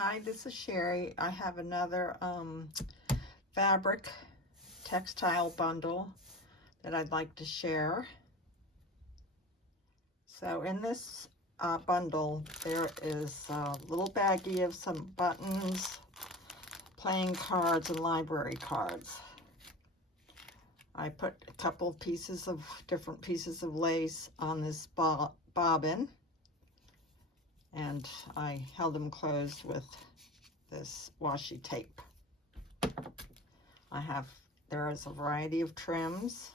Hi, this is Sherry. I have another fabric textile bundle that I'd like to share. So in this bundle, there is a little baggie of some buttons, playing cards, and library cards. I put a couple of different pieces of lace on this bobbin, and I held them closed with this washi tape. There is a variety of trims.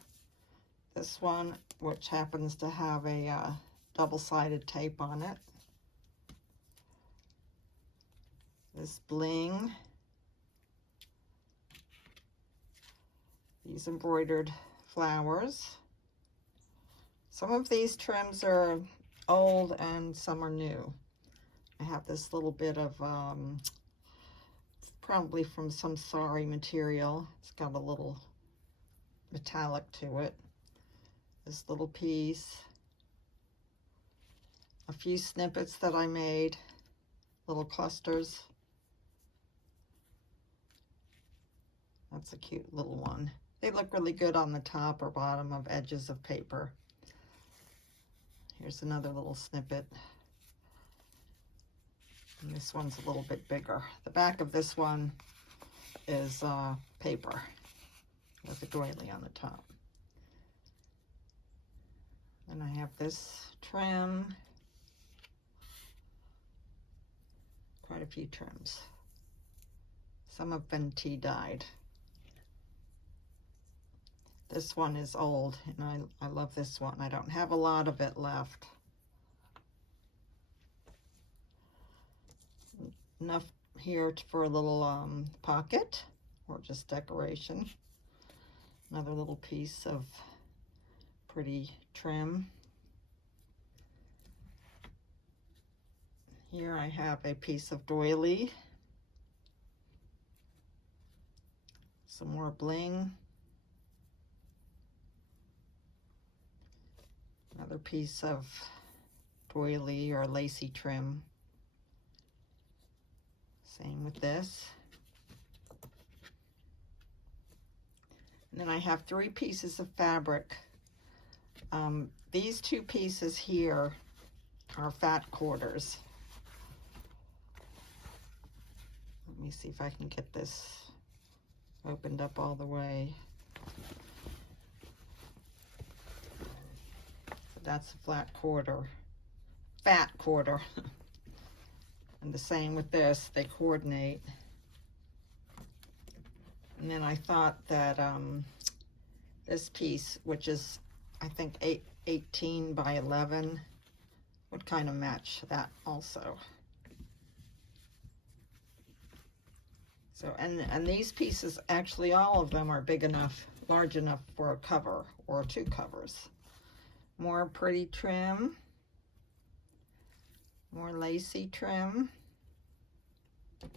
This one, which happens to have a double-sided tape on it. This bling. These embroidered flowers. Some of these trims are old and some are new. I have this little bit of probably from some sari material. It's got a little metallic to it. This little piece. A few snippets that I made, little clusters. That's a cute little one. They look really good on the top or bottom of edges of paper. Here's another little snippet. And this one's a little bit bigger. The back of this one is paper with a doily on the top. And I have this trim. Quite a few trims. Some have been tea dyed. This one is old, and I love this one. I don't have a lot of it left. Enough here for a little pocket or just decoration. Another little piece of pretty trim. Here I have a piece of doily. Some more bling. Another piece of doily or lacy trim. Same with this. And then I have 3 pieces of fabric. These 2 pieces here are fat quarters. Let me see if I can get this opened up all the way. So that's a fat quarter. And the same with this, they coordinate. And then I thought that this piece, which is I think 18 by 11, would kind of match that also. So, and these pieces, actually all of them are big enough, large enough for a cover or 2 covers. More pretty trim. More lacy trim. A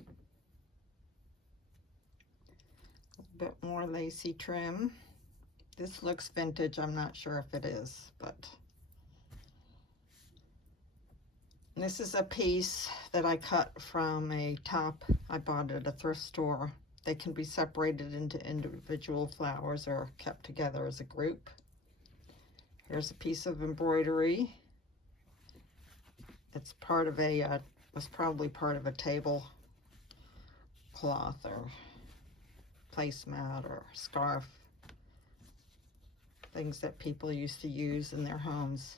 bit more lacy trim. This looks vintage. I'm not sure if it is, but this is a piece that I cut from a top I bought at a thrift store. They can be separated into individual flowers or kept together as a group. Here's a piece of embroidery. It's part of was probably part of a table cloth or placemat or scarf. Things that people used to use in their homes,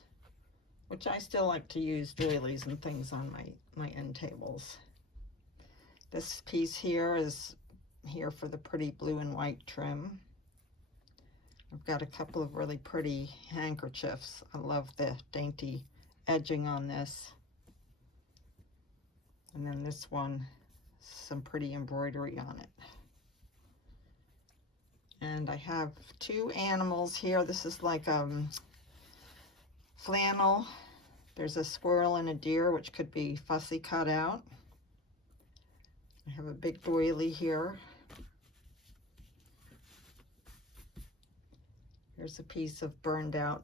which I still like to use doilies and things on my end tables. This piece here is here for the pretty blue and white trim. I've got a couple of really pretty handkerchiefs. I love the dainty edging on this. And then this one, some pretty embroidery on it. And I have 2 animals here. This is like flannel. There's a squirrel and a deer, which could be fussy cut out. I have a big doily here. Here's a piece of burned out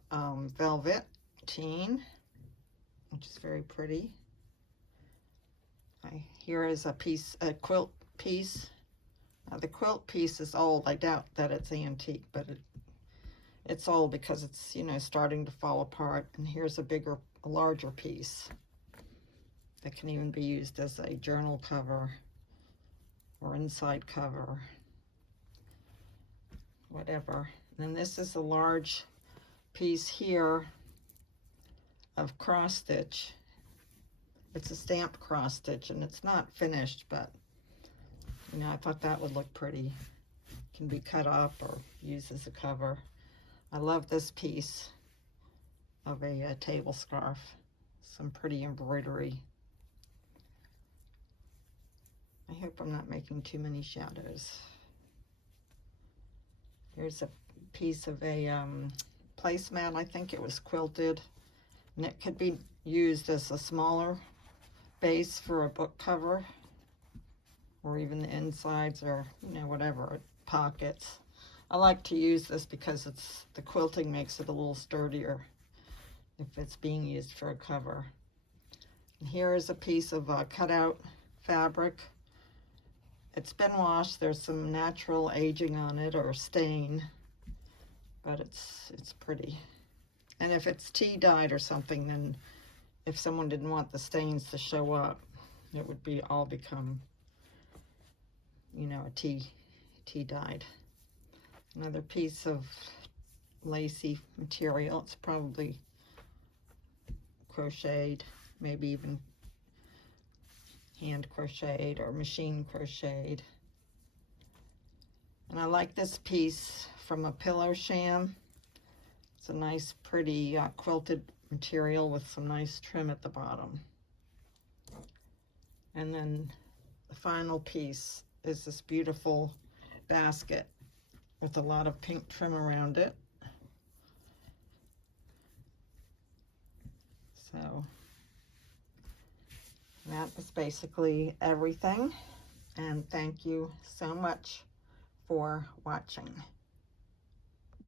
velvet which is very pretty. Here is a quilt piece. Now the quilt piece is old. I doubt that it's antique, but it's old because it's, you know, starting to fall apart. And here's a larger piece that can even be used as a journal cover or inside cover, whatever. And then this is a large piece here of cross stitch. It's a stamped cross stitch and it's not finished, but you know, I thought that would look pretty. It can be cut up or used as a cover. I love this piece of a table scarf. Some pretty embroidery. I hope I'm not making too many shadows. Here's a piece of a placemat. I think it was quilted, and it could be used as a smaller base for a book cover, or even the insides, or you know, whatever, pockets. I like to use this because the quilting makes it a little sturdier if it's being used for a cover. And here is a piece of cutout fabric. It's been washed. There's some natural aging on it, or stain, but it's pretty. And if it's tea dyed or something, then if someone didn't want the stains to show up, it would all become, you know, a tea dyed. Another piece of lacy material. It's probably crocheted, maybe even hand crocheted or machine crocheted. And I like this piece from a pillow sham. It's a nice, pretty quilted material with some nice trim at the bottom. And then the final piece is this beautiful basket with a lot of pink trim around it. So that is basically everything, and thank you so much for watching.